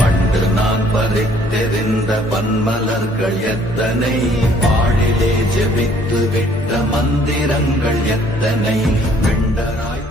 பண்டு நான் பறித்தெறிந்த பன்மலர்கள் எத்தனை, பாழிலே ஜெபித்து விட்ட மந்திரங்கள் எத்தனை, விண்டராய்